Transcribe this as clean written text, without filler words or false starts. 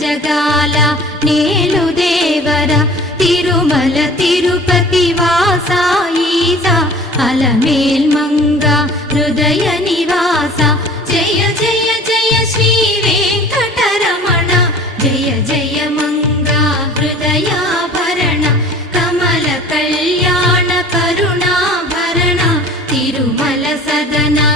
జగాల నేలు దేవర తిరుమల తిరుపతి వాసా ఈసా అలమేల్ మంగ హృదయ నివాస జయ జయ జయ శ్రీ వెంకటరమణ జయ జయ మంగ హృదయాభరణ కమల కళ్యాణ కరుణాభరణ తిరుమల సదనా